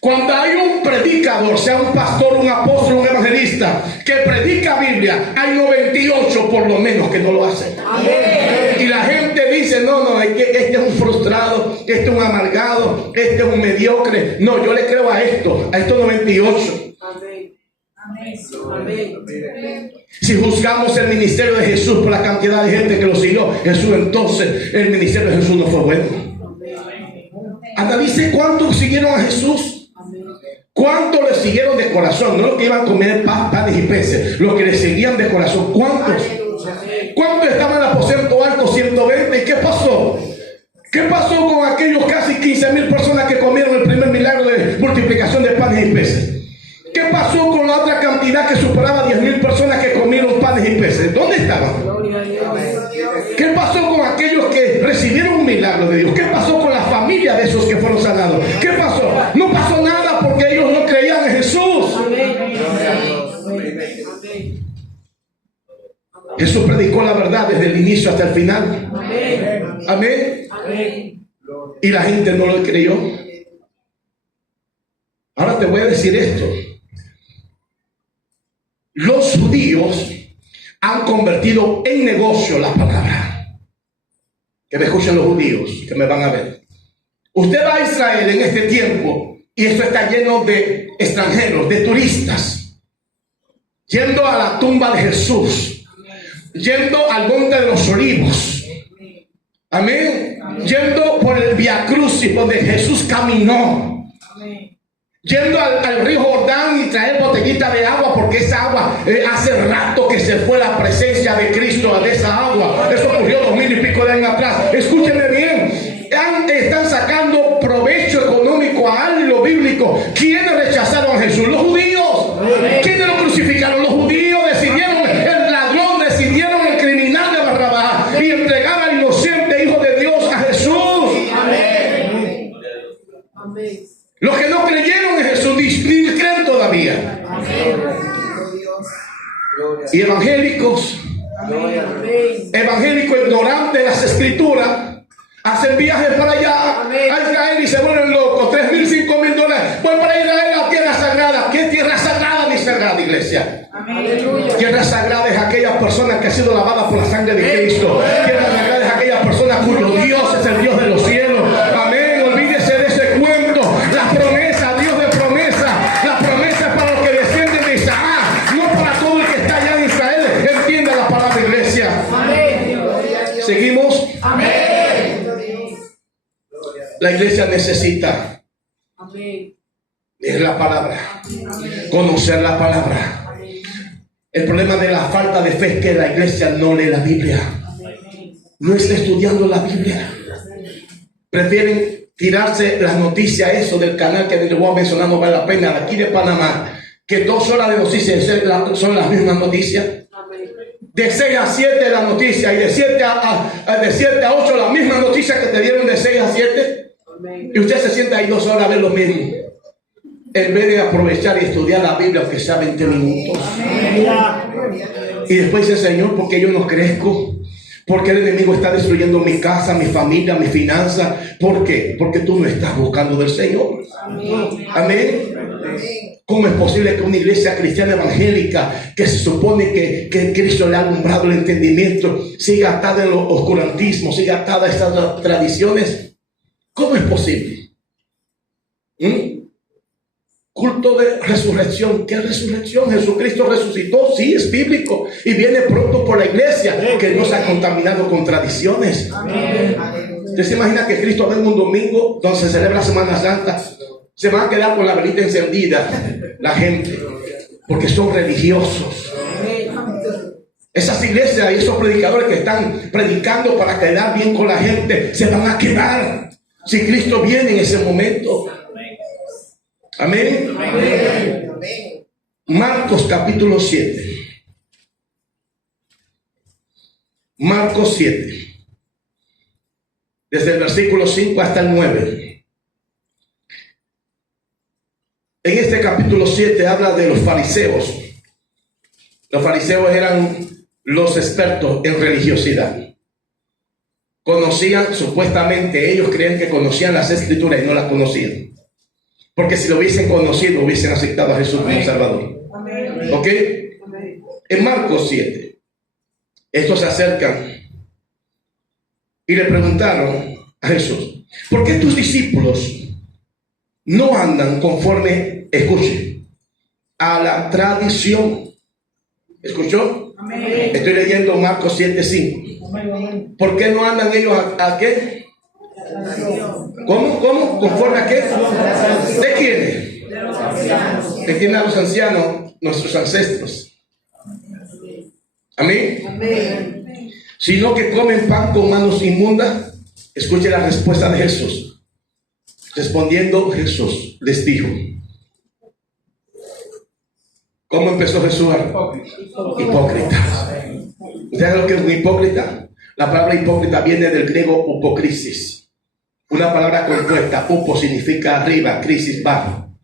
Cuando hay un predicador, sea un pastor, un apóstol, un evangelista, que predica Biblia, hay 98 por lo menos que no lo hacen. Amén. Y la gente dice, no, es que este es un frustrado, este es un amargado, este es un mediocre. No, yo le creo a estos 98. Amén. Amén. Si juzgamos el ministerio de Jesús por la cantidad de gente que lo siguió Jesús, entonces el ministerio de Jesús no fue bueno. Analice cuántos siguieron a Jesús. ¿Cuántos le siguieron de corazón? No los que iban a comer panes y peces, los que le seguían de corazón. ¿Cuántos? ¿Cuántos estaban en el aposento alto? 120. ¿Y qué pasó? ¿Qué pasó con aquellos casi 15,000 personas que comieron el primer milagro de multiplicación de panes y peces? ¿Qué pasó con la otra cantidad que superaba 10,000 personas que comieron panes y peces? ¿Dónde estaban? ¿Qué pasó con aquellos que recibieron un milagro de Dios? ¿Qué pasó con la familia de esos que fueron sanados? ¿Qué pasó? No pasó nada porque ellos no creían en Jesús. Jesús predicó la verdad desde el inicio hasta el final. Amén. Y la gente no lo creyó. Ahora te voy a decir esto. Los judíos han convertido en negocio la palabra. Que me escuchen los judíos que me van a ver. Usted va a Israel en este tiempo y esto está lleno de extranjeros, de turistas, yendo a la tumba de Jesús, yendo al monte de los olivos. Amén. Yendo por el Via Crucis donde Jesús caminó. Yendo al río Jordán y traer botellita de agua, porque esa agua hace rato que se fue la presencia de Cristo de esa agua. Eso ocurrió 2000 y pico de años atrás. Escúcheme bien. Están sacando provecho económico a algo bíblico. ¿Quiénes rechazaron a Jesús? Los judíos. ¿Quiénes lo crucificaron? Los judíos. Decidieron, el ladrón, decidieron el criminal de Barrabás y entregar al inocente Hijo de Dios a Jesús. Amén. Los que no creyeron en Jesús ni creen todavía. Y evangélicos, evangélicos ignorantes de las escrituras, hacen viajes para allá a Israel y se vuelven locos. 3,000, 5,000 dólares. Voy para Israel a la tierra sagrada. ¿Qué tierra sagrada ni sagrada, iglesia? Tierra sagrada es aquella persona que ha sido lavada por la sangre de Cristo. Tierra sagrada es aquella persona cuyo Dios es el Dios de los cielos. Amén. Olvídese de ese cuento. La promesa, Dios de promesa. La promesa es para los que descienden de Isaac, no para todo el que está allá en Israel. Entienda la palabra, iglesia. Seguimos. La iglesia necesita leer la palabra, conocer la palabra. El problema de la falta de fe es que la iglesia no lee la Biblia, no está estudiando la Biblia. Prefieren tirarse las noticias, eso del canal que les voy a mencionar, no vale la pena, de aquí de Panamá, que 2 horas de noticias son las mismas noticias. De 6 a 7 la noticia, y de 7 a 8 la misma noticia que te dieron de 6 a 7. Y usted se sienta ahí 2 horas a ver lo mismo, en vez de aprovechar y estudiar la Biblia, aunque sea 20 minutos. Y después dice: Señor, ¿por qué yo no crezco? ¿Por qué el enemigo está destruyendo mi casa, mi familia, mi finanza? ¿Por qué? Porque tú no estás buscando del Señor. Amén. ¿Cómo es posible que una iglesia cristiana evangélica, que se supone que Cristo le ha alumbrado el entendimiento, siga atada en los oscurantismos, siga atada a estas tradiciones? ¿Cómo es posible? Culto de resurrección. ¿Qué resurrección? Jesucristo resucitó, sí, es bíblico, y viene pronto por la iglesia, que no se ha contaminado con tradiciones. ¿Usted se imagina que Cristo venga un domingo donde se celebra Semana Santa? Se van a quedar con la velita encendida la gente, porque son religiosos. Esas iglesias y esos predicadores que están predicando para quedar bien con la gente, se van a quedar si Cristo viene en ese momento. Amén. Marcos capítulo 7. Marcos 7. Desde el versículo 5 hasta el 9. En este capítulo 7 habla de los fariseos. Los fariseos eran los expertos en religiosidad. Conocían, supuestamente, ellos creían que conocían las escrituras y no las conocían. Porque si lo hubiesen conocido, hubiesen aceptado a Jesús como Salvador. ¿Ok? En Marcos 7, estos se acercan y le preguntaron a Jesús: ¿por qué tus discípulos no andan conforme, escuche, a la tradición? ¿Escuchó? Estoy leyendo Marcos 7:5. ¿Por qué no andan ellos a qué? ¿Cómo? ¿Conforme a qué? ¿De quiénes? ¿De quién? A los ancianos, nuestros ancestros. Amén. Sino que comen pan con manos inmundas. Escuche la respuesta de Jesús. Respondiendo Jesús les dijo. ¿Cómo empezó Jesús? Hipócritas. ¿Ustedes saben lo que es un hipócrita? La palabra hipócrita viene del griego upocrisis, una palabra compuesta. Upo significa arriba, crisis bajo,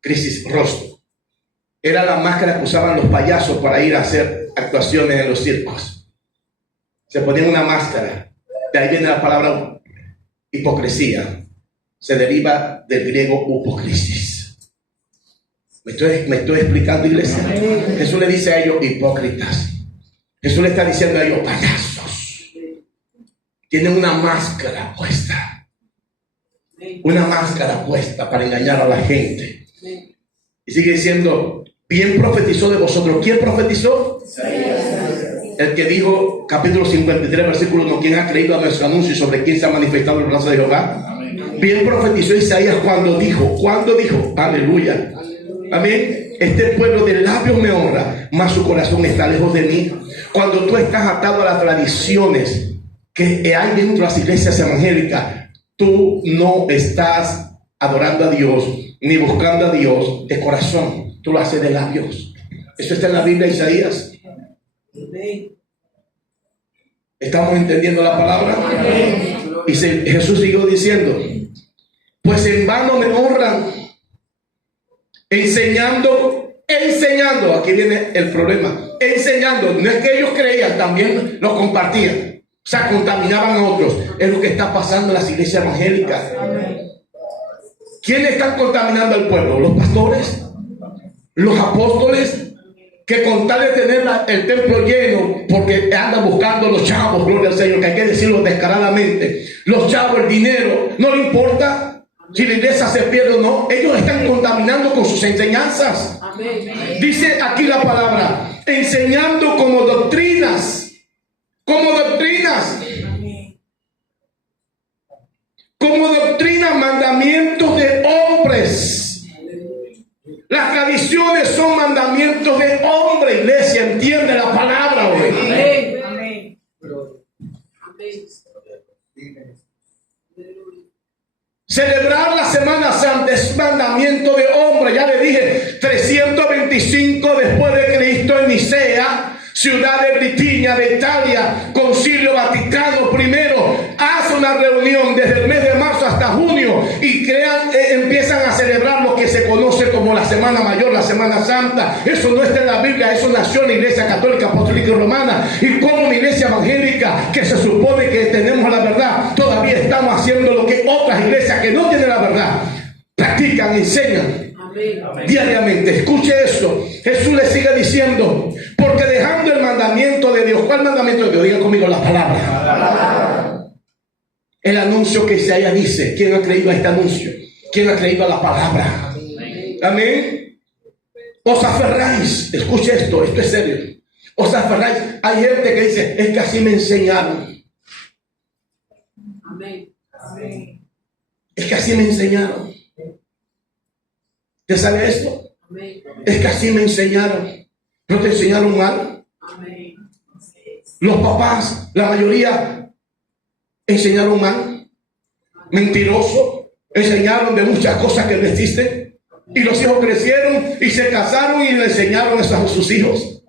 crisis rostro. Era la máscara que usaban los payasos para ir a hacer actuaciones en los circos. Se ponían una máscara. De ahí viene la palabra hipocresía. Se deriva del griego upocrisis. ¿Me estoy explicando, iglesia? Jesús le dice a ellos hipócritas. Jesús le está diciendo a ellos payasos. Tienen una máscara puesta. Una máscara puesta para engañar a la gente. Y sigue diciendo: bien profetizó de vosotros. ¿Quién profetizó? El que dijo, capítulo 53, versículo 1: ¿quién ha creído a nuestro anuncio y sobre quién se ha manifestado el brazo de Jehová? Bien profetizó Isaías cuando dijo, aleluya. Amén. Este pueblo de labios me honra, mas su corazón está lejos de mí. Cuando tú estás atado a las tradiciones que hay dentro de las iglesias evangélicas, tú no estás adorando a Dios ni buscando a Dios de corazón. Tú lo haces de labios. Eso está en la Biblia, Isaías. ¿Estamos entendiendo la palabra? Y Jesús siguió diciendo: pues en vano me honran, enseñando enseñando, aquí viene el problema, enseñando, no es que ellos creían, también lo compartían, o sea, contaminaban a otros. Es lo que está pasando en las iglesias evangélicas. ¿Quiénes están contaminando al pueblo? Los pastores, los apóstoles, que con tal de tener el templo lleno, porque andan buscando los chavos, gloria al Señor, que hay que decirlo descaradamente, los chavos, el dinero, no le importa si la iglesia se pierde o no. Ellos están contaminando con sus enseñanzas. Dice aquí la palabra, enseñando como doctrinas, mandamientos de hombres. Las tradiciones son mandamientos de hombre. Iglesia, entiende la palabra hoy. Amén. Celebrar la Semana Santa es mandamiento de hombre. Ya le dije, 325 después de Cristo en Nicea, ciudad de Britinia, de Italia, Concilio Vaticano I, hace una reunión desde el mes de marzo hasta junio y empiezan a celebrar lo que se conoce como la Semana Mayor, la Semana Santa. Eso no está en la Biblia, eso nació en la Iglesia Católica, Apostólica y Romana. Y como una iglesia evangélica que se supone que tenemos la verdad, todavía estamos haciendo lo que otras iglesias que no tienen la verdad practican, enseñan. Diariamente. Escuche eso. Jesús le sigue diciendo, porque dejando el mandamiento de Dios. ¿Cuál mandamiento de Dios? Diga conmigo la palabra. El anuncio que Isaías dice. ¿Quién ha creído a este anuncio? ¿Quién ha creído a la palabra? Amén. Os aferráis. Escuche esto es serio. Os aferráis. Hay gente que dice, es que así me enseñaron. Es que así me enseñaron. ¿Usted sabe esto? Es que así me enseñaron. ¿No te enseñaron mal? Los papás, la mayoría, enseñaron mal. Mentiroso. Enseñaron de muchas cosas que no existen. Y los hijos crecieron y se casaron y le enseñaron eso a sus hijos.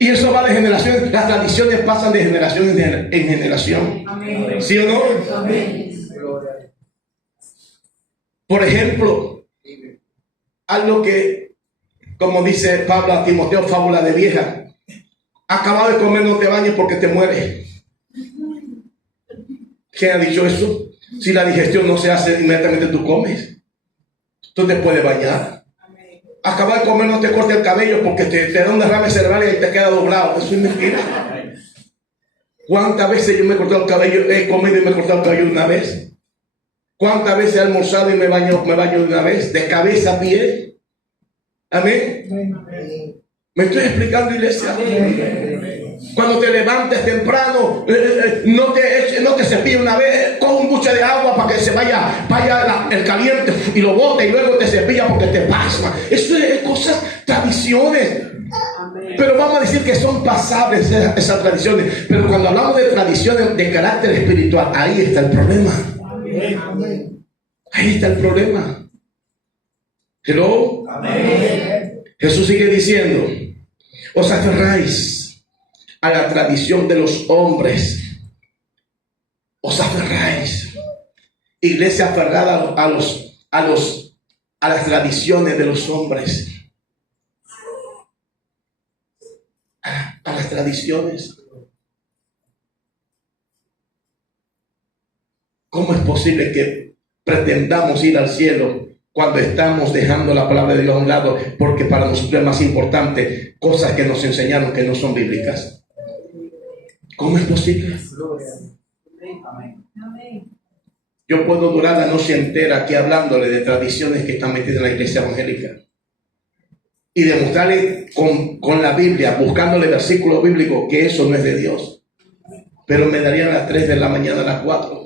Y eso va de generaciones. Las tradiciones pasan de generación en generación. ¿Sí o no? Por ejemplo, algo que, como dice Pablo a Timoteo, fábula de vieja. Acabado de comer, no te bañes porque te mueres. ¿Quién ha dicho eso? Si la digestión no se hace, inmediatamente tú comes. Tú te puedes bañar. Acabado de comer, no te cortes el cabello porque te da un derrame cerebral y te queda doblado. Eso es mentira. ¿Cuántas veces yo me he cortado el cabello? He comido y me he cortado el cabello una vez. ¿Cuántas veces he almorzado y me baño de una vez? De cabeza a pie. Amén. ¿Me estoy explicando, iglesia? Cuando te levantes temprano, no te cepilles una vez, coge un buche de agua para que se vaya el caliente y lo bote y luego te cepillas porque te pasma. Eso es cosas, tradiciones. Pero vamos a decir que son pasables esas tradiciones. Pero cuando hablamos de tradiciones de carácter espiritual, ahí está el problema. Ahí está el problema. Hello. Jesús sigue diciendo, os aferráis a la tradición de los hombres. Os aferráis. Iglesia aferrada a las tradiciones de los hombres. A las tradiciones. ¿Cómo es posible que pretendamos ir al cielo cuando estamos dejando la palabra de Dios a un lado? Porque para nosotros es más importante cosas que nos enseñaron que no son bíblicas. ¿Cómo es posible? Yo puedo durar la noche entera aquí hablándole de tradiciones que están metidas en la iglesia evangélica y demostrarle con la Biblia, buscándole versículos bíblicos, que eso no es de Dios. Pero me darían a las 3 de la mañana, a las 4.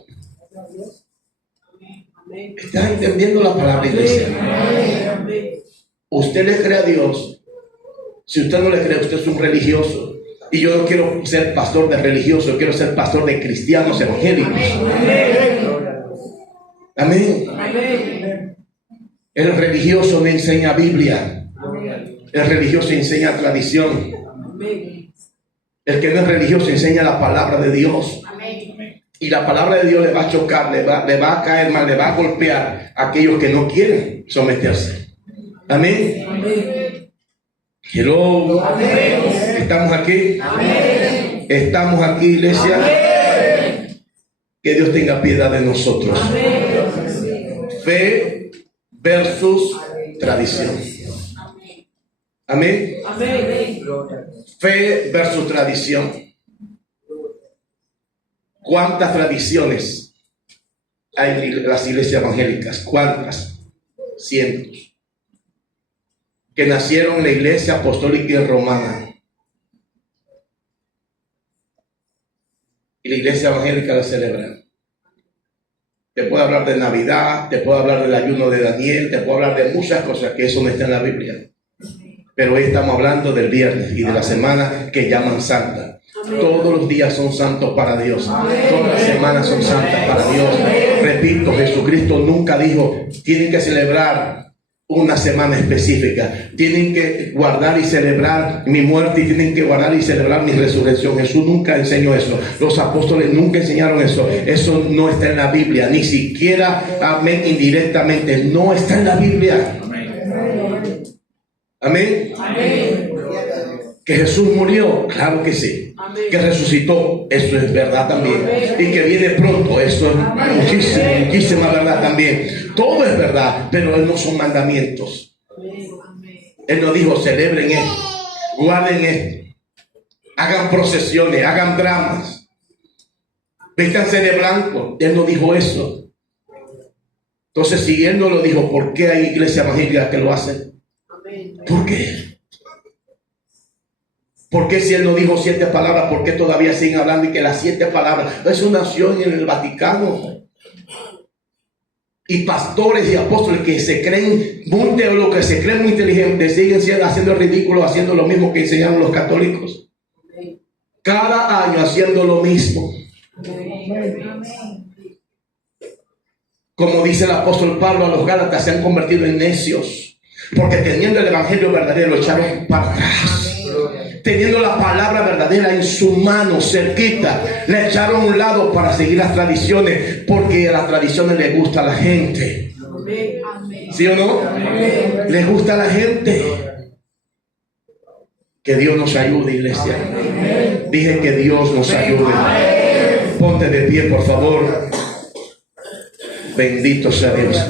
¿Estás entendiendo la palabra, iglesia? Usted le cree a Dios. Si usted no le cree, usted es un religioso. Y yo no quiero ser pastor de religiosos, yo quiero ser pastor de cristianos evangélicos. Amén. El religioso me enseña Biblia. El religioso enseña tradición. El que no es religioso enseña la palabra de Dios. Y la palabra de Dios le va a chocar, le va a caer mal, le va a golpear a aquellos que no quieren someterse. Amén. Hello. Amén. ¿Estamos aquí? Amén. ¿Estamos aquí, iglesia? Amén. Que Dios tenga piedad de nosotros. Amén. Fe versus tradición. Amén. Amén. Fe versus tradición. ¿Cuántas tradiciones hay en las iglesias evangélicas? ¿Cuántas? Cientos. Que nacieron en la iglesia apostólica y romana. Y la iglesia evangélica la celebra. Te puedo hablar de Navidad, te puedo hablar del ayuno de Daniel, te puedo hablar de muchas cosas que eso no está en la Biblia. Pero hoy estamos hablando del viernes y de la semana que llaman santa. Todos los días son santos para Dios. Todas las semanas son santas para Dios. Repito, Jesucristo nunca dijo, tienen que celebrar una semana específica. Tienen que guardar y celebrar mi muerte y tienen que guardar y celebrar mi resurrección. Jesús nunca enseñó eso. Los apóstoles nunca enseñaron eso. Eso no está en la Biblia. Ni siquiera, amén, indirectamente. No está en la Biblia. Amén. Amén. Que Jesús murió, claro que sí. Amén. Que resucitó, eso es verdad también. Y que viene pronto, eso es muchísima verdad también. Todo es verdad, pero Él no son mandamientos. Él nos dijo, celebren esto, guarden esto, hagan procesiones, hagan dramas, vístanse de blanco. Él no dijo eso. Entonces, si Él no lo dijo, ¿por qué hay iglesias evangélicas que lo hacen? ¿Por qué? ¿Por qué si Él no dijo 7 palabras? ¿Por qué todavía siguen hablando y que las 7 palabras? Eso nació en el Vaticano. Y pastores y apóstoles que se creen muy teólogos, que se creen muy inteligentes, siguen haciendo el ridículo, haciendo lo mismo que enseñaron los católicos. Cada año haciendo lo mismo. Como dice el apóstol Pablo a los Gálatas, se han convertido en necios. Porque teniendo el evangelio verdadero, lo echaron para atrás. Teniendo la palabra verdadera en su mano, cerquita, la echaron a un lado para seguir las tradiciones, porque a las tradiciones les gusta a la gente. ¿Sí o no? Les gusta a la gente. Que Dios nos ayude, iglesia. Dije que Dios nos ayude. Ponte de pie, por favor. Bendito sea Dios.